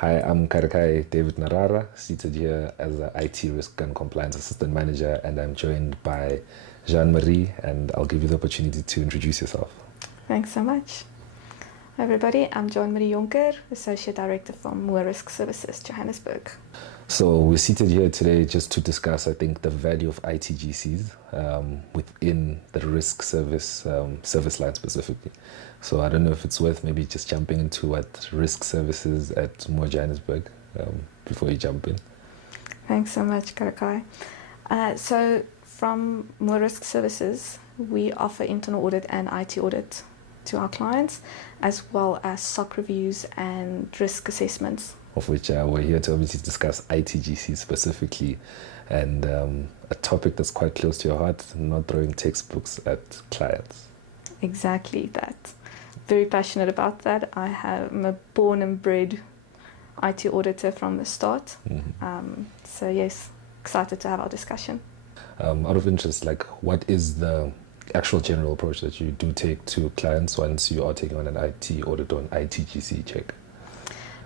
Hi, I'm Garikai Nharara, seated here as an IT Risk and Compliance Assistant Manager, and I'm joined by Jean-Marie, and I'll give you the opportunity to introduce yourself. Thanks so much. Hi everybody, I'm Jean-Marie Jonker, Associate Director from More Risk Services, Johannesburg. So we're seated here today just to discuss, I think, the value of ITGCs within the risk service line specifically. So I don't know if it's worth maybe just jumping into what risk services at More Johannesburg before you jump in. Thanks so much, Garikai. So from More Risk Services, we offer internal audit and IT audit to our clients, as well as SOC reviews and risk assessments. Of which we're here to obviously discuss ITGC specifically, and a topic that's quite close to your heart, not throwing textbooks at clients. Exactly that. Very passionate about that. I'm a born and bred IT auditor from the start. So yes, excited to have our discussion. Out of interest, like, what is the actual general approach that you do take to clients once you are taking on an IT audit or an ITGC check?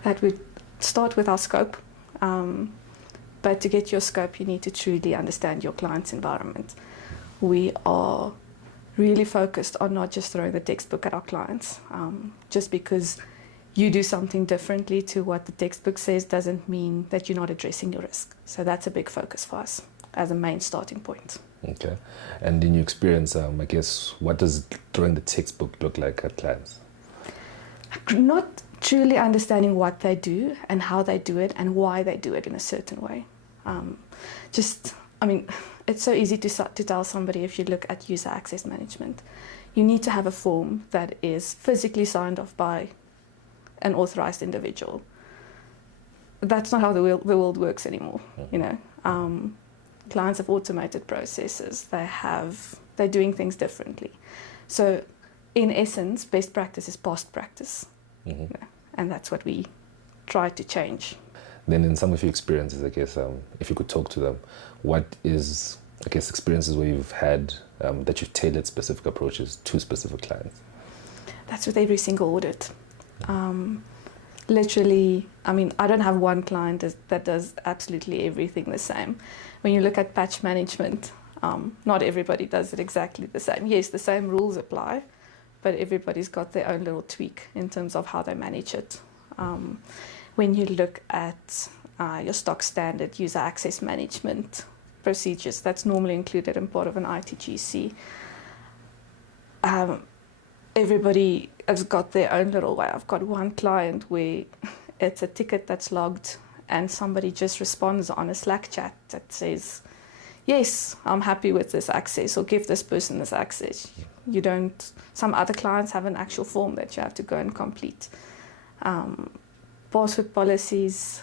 That would start with our scope, but to get your scope you need to truly understand your client's environment. We are really focused on not just throwing the textbook at our clients. Just because you do something differently to what the textbook says doesn't mean that you're not addressing your risk. So that's a big focus for us as a main starting point. Okay. And in your experience, I guess, what does throwing the textbook look like at clients? Not truly understanding what they do and how they do it and why they do it in a certain way. It's so easy to tell somebody, if you look at user access management, you need to have a form that is physically signed off by an authorized individual. That's not how the world works anymore. Clients have automated processes. They're doing things differently. So in essence, best practice is past practice. And that's what we try to change. Then in some of your experiences, I guess, if you could talk to them, what is, I guess, experiences where you've had that you've tailored specific approaches to specific clients? That's with every single audit. Literally, I don't have one client that does absolutely everything the same. When you look at patch management, not everybody does it exactly the same. Yes, the same rules apply, but everybody's got their own little tweak in terms of how they manage it. When you look at your stock standard user access management procedures, that's normally included in part of an ITGC. Everybody has got their own little way. I've got one client where it's a ticket that's logged and somebody just responds on a Slack chat that says, yes, I'm happy with this access, or give this person this access. You don't. Some other clients have an actual form that you have to go and complete. Password policies,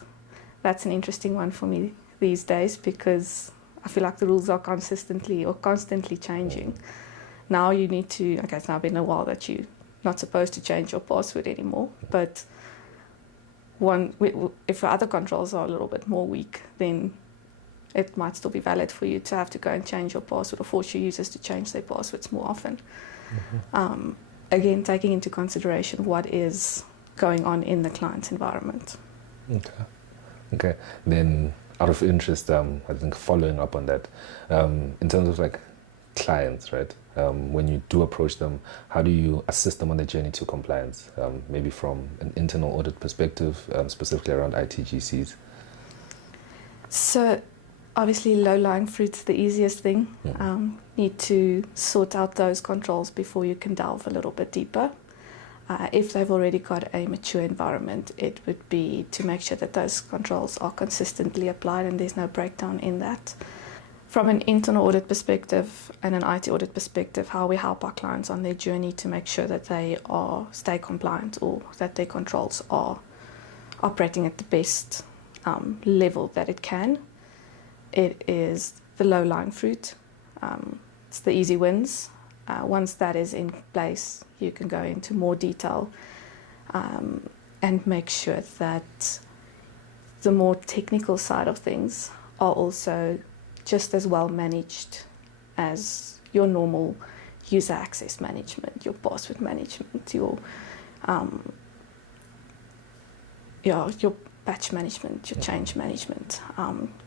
that's an interesting one for me these days, because I feel like the rules are constantly changing. Now you need to, okay, it's now been a while that you're not supposed to change your password anymore, but if other controls are a little bit more weak, then it might still be valid for you to have to go and change your password or force your users to change their passwords more often. Again, taking into consideration what is going on in the client's environment. Okay. Then, out of interest, I think following up on that, in terms of like clients, right? When you do approach them, how do you assist them on the journey to compliance? Maybe from an internal audit perspective, specifically around ITGCs. So, obviously, low-lying fruit's the easiest thing. Need to sort out those controls before you can delve a little bit deeper. If they've already got a mature environment, it would be to make sure that those controls are consistently applied and there's no breakdown in that. From an internal audit perspective and an IT audit perspective, how we help our clients on their journey to make sure that they stay compliant, or that their controls are operating at the best level that it can. It is the low-lying fruit. It's the easy wins. Once that is in place, you can go into more detail and make sure that the more technical side of things are also just as well managed as your normal user access management, your password management, your patch management, your change management.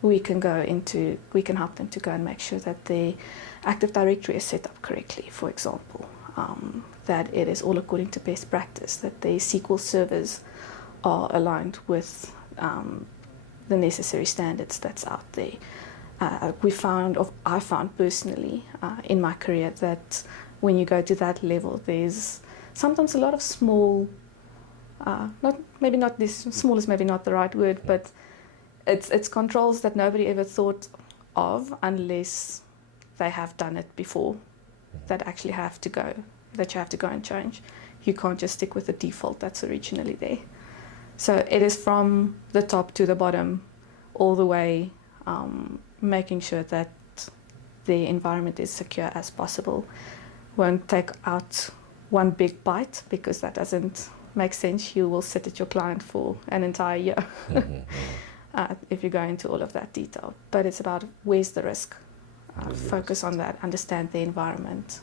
We can help them to go and make sure that the Active Directory is set up correctly, for example, that it is all according to best practice, that the SQL servers are aligned with the necessary standards that's out there. I found personally in my career that when you go to that level, there's sometimes a lot of small, small is maybe not the right word, but it's controls that nobody ever thought of unless they have done it before, that you have to go and change. You can't just stick with the default that's originally there. So it is from the top to the bottom, all the way, making sure that the environment is secure as possible. Won't take out one big bite, because that doesn't make sense. You will sit at your client for an entire year if you go into all of that detail. But it's about where's the risk. Focus on that, understand the environment,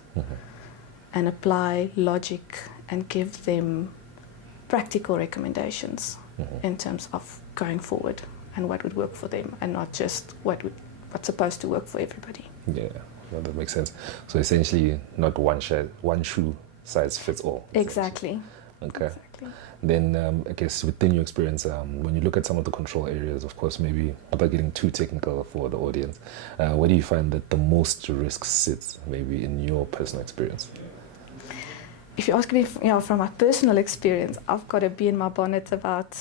and apply logic and give them practical recommendations in terms of going forward and what would work for them, and not just what's supposed to work for everybody. Yeah, well, that makes sense. So essentially, not one shoe size fits all. Exactly. Okay. Exactly. Then I guess within your experience, when you look at some of the control areas, of course, maybe without getting too technical for the audience, where do you find that the most risk sits, maybe in your personal experience? If you ask me, from my personal experience, I've got to be in my bonnet about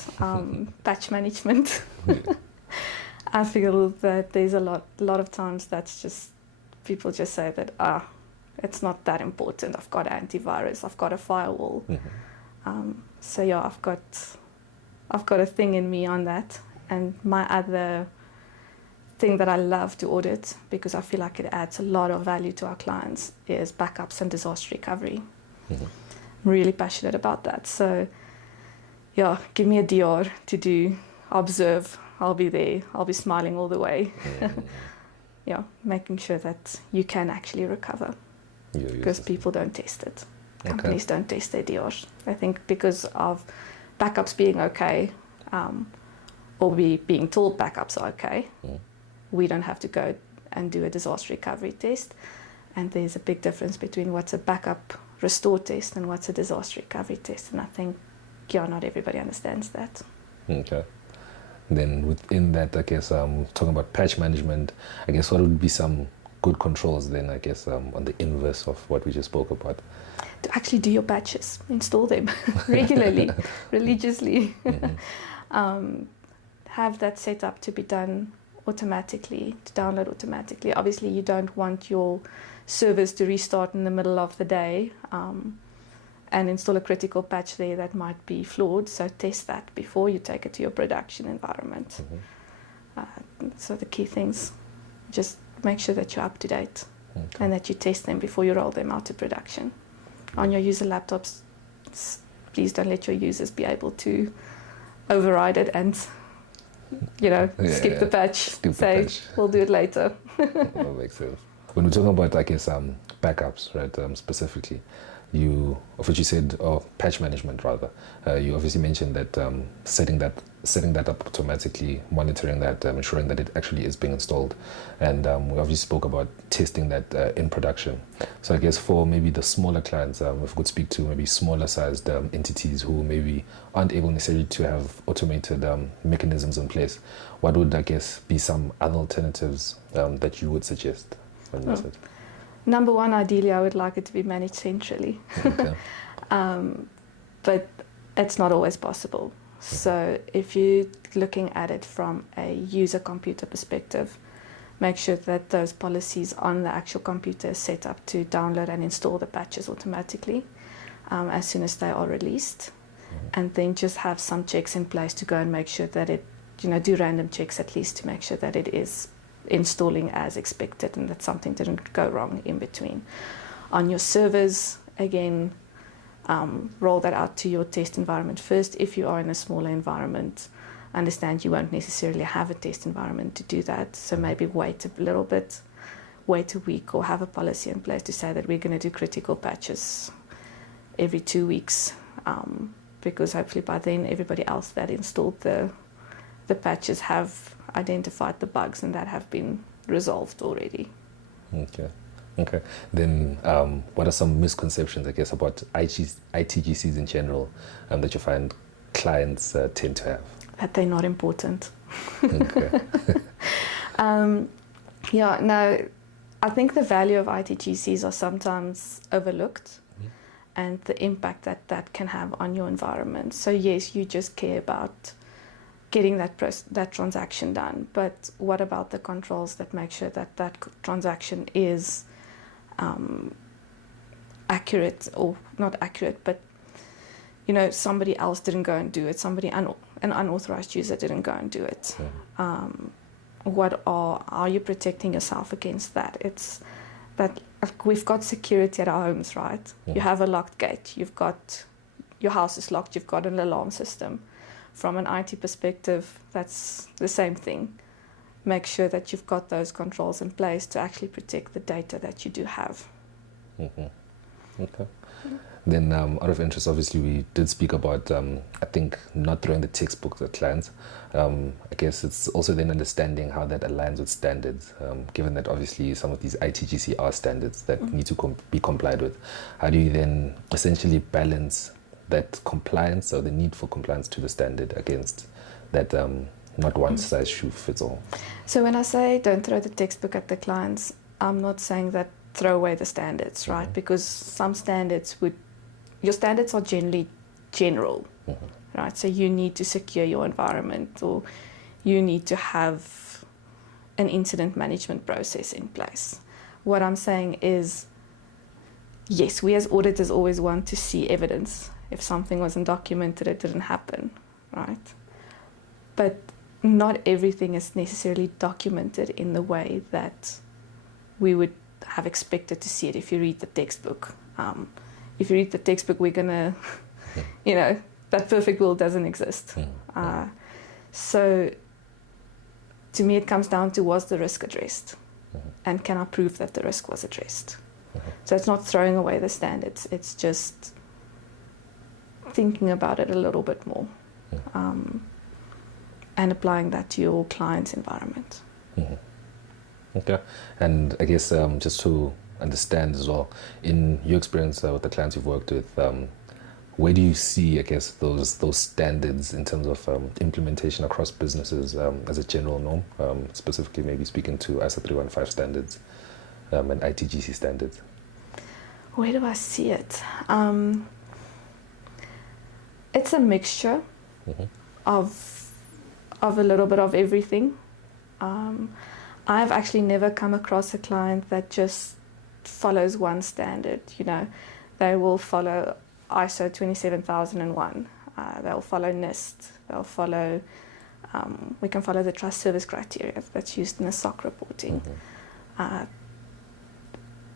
patch management. I feel that there's a lot of times that's just, people just say that, it's not that important. I've got antivirus, I've got a firewall. So yeah, I've got a thing in me on that. And my other thing that I love to audit, because I feel like it adds a lot of value to our clients, is backups and disaster recovery. I'm really passionate about that. So yeah, give me a DR to do, observe, I'll be there, I'll be smiling all the way. Yeah, making sure that you can actually recover, because people don't test it. Companies don't test their DRs. I think because of backups being okay, or we being told backups are okay, we don't have to go and do a disaster recovery test. And there's a big difference between what's a backup restore test and what's a disaster recovery test. And I think, not everybody understands that. Okay. Then within that, I guess, talking about patch management, I guess what would be some good controls then, I guess, on the inverse of what we just spoke about? To actually do your patches, install them regularly, religiously. Have that set up to be done automatically, to download automatically. Obviously, you don't want your servers to restart in the middle of the day and install a critical patch there that might be flawed. So test that before you take it to your production environment. So the key things, just make sure that you're up to date and that you test them before you roll them out to production. On your user laptops, please don't let your users be able to override it and skip the patch. We'll do it later. That makes sense. When we're talking about, I guess, backups, right, specifically, you said, or patch management rather, you obviously mentioned that setting that up automatically, monitoring that, ensuring that it actually is being installed, and we obviously spoke about testing that in production. So I guess for maybe the smaller clients, if we could speak to maybe smaller sized entities who maybe aren't able necessarily to have automated mechanisms in place, what would, I guess, be some other alternatives that you would suggest? Number one, ideally, I would like it to be managed centrally. Okay. But it's not always possible. So if you're looking at it from a user computer perspective, make sure that those policies on the actual computer are set up to download and install the patches automatically as soon as they are released. And then just have some checks in place to go and make sure that it, do random checks at least to make sure that it is installing as expected and that something didn't go wrong in between. On your servers, again, roll that out to your test environment first. If you are in a smaller environment, understand you won't necessarily have a test environment to do that. So maybe wait a little bit, wait a week, or have a policy in place to say that we're going to do critical patches every 2 weeks, because hopefully by then everybody else that installed the the patches have identified the bugs and that have been resolved already. Okay. Okay. Then, what are some misconceptions, I guess, about ITGCs in general that you find clients tend to have? That they're not important. Okay. Yeah, no, I think the value of ITGCs are sometimes overlooked, and the impact that that can have on your environment. So yes, you just care about getting that transaction done, but what about the controls that make sure that that transaction is accurate, or not accurate, but you know, somebody else didn't go and do it, an unauthorized user didn't go and do it. What are you protecting yourself against that? It's that, like, we've got security at our homes, right? You have a locked gate, you've got, your house is locked, you've got an alarm system. From an IT perspective, that's the same thing. Make sure that you've got those controls in place to actually protect the data that you do have. Okay. Then, out of interest, obviously, we did speak about, I think, not throwing the textbooks at clients. I guess it's also then understanding how that aligns with standards, given that obviously some of these ITGC are standards that need to be complied with. How do you then essentially balance that compliance, or the need for compliance to the standard, against that not one size shoe fits all? So when I say don't throw the textbook at the clients, I'm not saying that throw away the standards, right? Because some standards your standards are generally general, right? So you need to secure your environment, or you need to have an incident management process in place. What I'm saying is, yes, we as auditors always want to see evidence. If something wasn't documented, it didn't happen, right? But not everything is necessarily documented in the way that we would have expected to see it if you read the textbook. If you read the textbook, we're gonna, you know, that perfect world doesn't exist. So to me, it comes down to, was the risk addressed? And can I prove that the risk was addressed? So it's not throwing away the standards, it's just thinking about it a little bit more, and applying that to your client's environment. Okay. And I guess just to understand as well, in your experience with the clients you've worked with, where do you see, I guess, those standards in terms of implementation across businesses as a general norm, specifically maybe speaking to ISO 315 standards and ITGC standards? Where do I see it? It's a mixture of a little bit of everything. I've actually never come across a client that just follows one standard. You know, they will follow ISO 27001. They'll follow NIST. They'll follow. We can follow the trust service criteria that's used in the SOC reporting.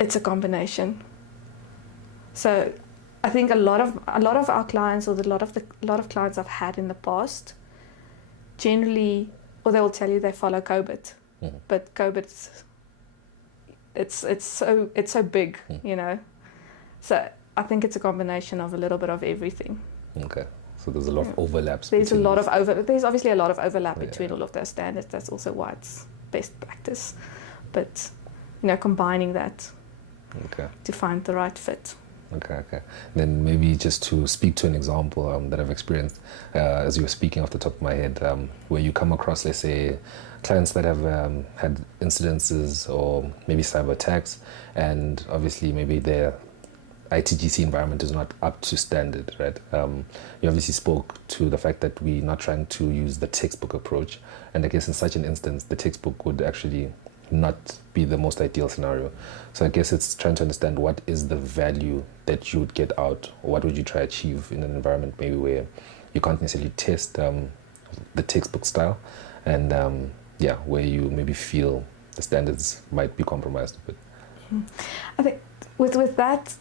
It's a combination. So I think a lot of our clients, or a lot of clients I've had in the past, generally, or they will tell you they follow COBIT, but COBIT's it's so big, you know. So I think it's a combination of a little bit of everything. Okay. So there's a lot of overlaps. There's obviously a lot of overlap between all of those standards. That's also why it's best practice. But you know, combining that to find the right fit. Okay. Then maybe just to speak to an example that I've experienced as you were speaking off the top of my head, where you come across, let's say, clients that have had incidences or maybe cyber attacks, and obviously maybe their ITGC environment is not up to standard, right? You obviously spoke to the fact that we're not trying to use the textbook approach, and I guess in such an instance, the textbook would actually not be the most ideal scenario. So I guess it's trying to understand what is the value that you would get out, or what would you try to achieve in an environment maybe where you can't necessarily test the textbook style, and where you maybe feel the standards might be compromised a bit. I think with that,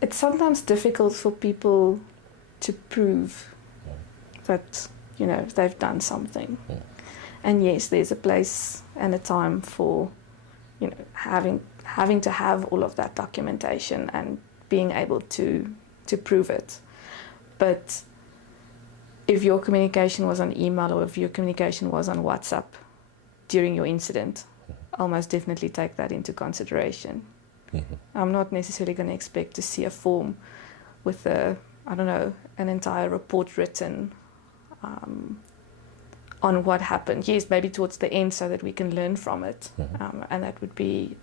it's sometimes difficult for people to prove that, you know, they've done something. And yes, there's a place and a time for, you know, having to have all of that documentation and being able to prove it. But if your communication was on email or if your communication was on WhatsApp during your incident, I'll most definitely take that into consideration. I'm not necessarily going to expect to see a form with an entire report written on what happened. Yes, maybe towards the end so that we can learn from it. And it would be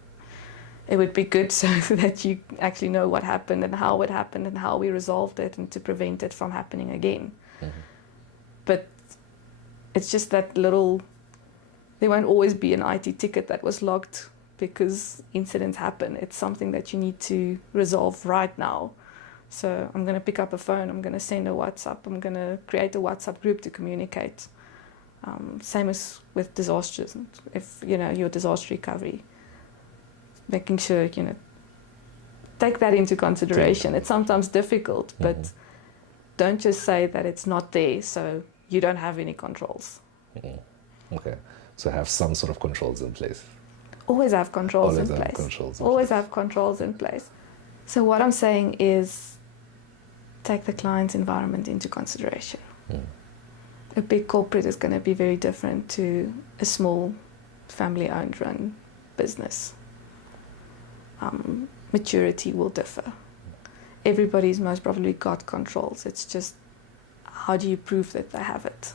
good so that you actually know what happened and how it happened and how we resolved it and to prevent it from happening again. But it's just that there won't always be an IT ticket that was logged because incidents happen. It's something that you need to resolve right now. So I'm going to pick up a phone, I'm going to send a WhatsApp, I'm going to create a WhatsApp group to communicate. Same as with disasters. If, your disaster recovery, making sure, take that into consideration. It's sometimes difficult, but don't just say that it's not there, so you don't have any controls. Okay, so have some sort of controls in place. Always have controls in place. Always have controls in place. So what I'm saying is take the client's environment into consideration. A big corporate is going to be very different to a small family-owned run business. Maturity will differ. Everybody's most probably got controls. It's just how do you prove that they have it?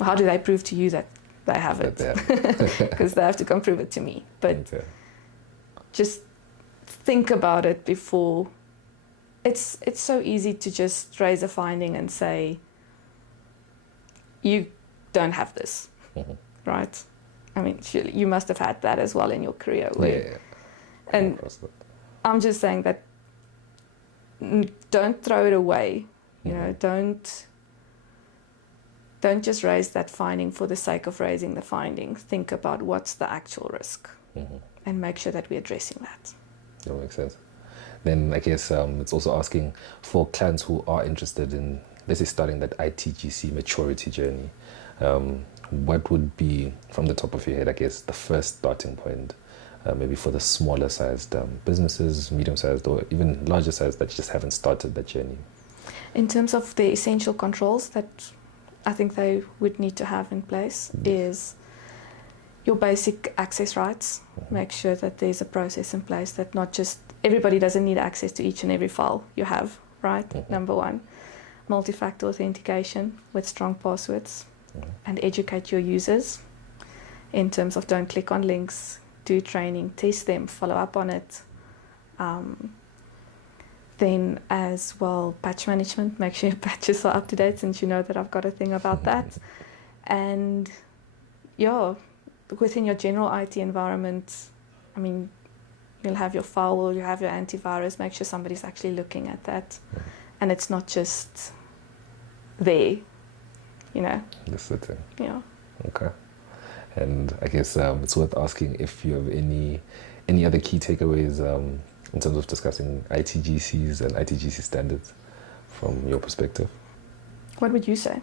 How do they prove to you that they have it? Because they have to come prove it to me. But just think about it before. It's so easy to just raise a finding and say, you don't have this, right? I mean, surely you must have had that as well in your career. And I'm just saying that don't throw it away. Don't just raise that finding for the sake of raising the finding. Think about what's the actual risk and make sure that we're addressing that. That makes sense. Then I guess it's also asking for clients who are interested in, let's say, starting that ITGC maturity journey. What would be, from the top of your head, I guess, the first starting point, maybe for the smaller sized businesses, medium sized, or even larger sized that just haven't started that journey? In terms of the essential controls that I think they would need to have in place is your basic access rights. Make sure that there's a process in place that not just everybody doesn't need access to each and every file you have, right? Number one, multi-factor authentication with strong passwords and educate your users in terms of don't click on links, do training, test them, follow up on it. Then as well, patch management, make sure your patches are up to date since you know that I've got a thing about that. And within your general IT environment, I mean, you'll have your firewall, you have your antivirus, make sure somebody's actually looking at that. And it's not just there, That's the thing. Yeah. Okay. And I guess it's worth asking if you have any other key takeaways in terms of discussing ITGCs and ITGC standards from your perspective. What would you say?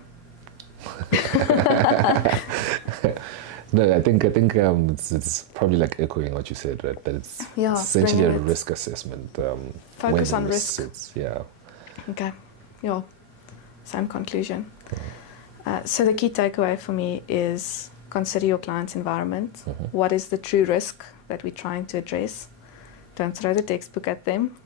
No, I think it's probably like echoing what you said, right? That it's essentially a risk assessment. Focus on risk. Sits. Yeah. Okay. Same conclusion. So the key takeaway for me is consider your client's environment. What is the true risk that we're trying to address? Don't throw the textbook at them.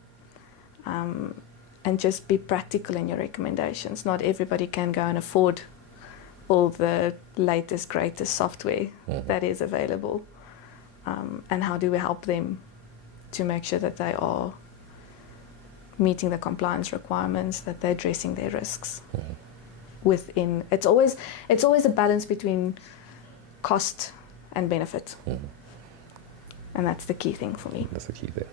And just be practical in your recommendations. Not everybody can go and afford all the latest, greatest software that is available. And how do we help them to make sure that they are meeting the compliance requirements, that they're addressing their risks within. It's always a balance between cost and benefit. And that's the key thing for me. That's the key thing.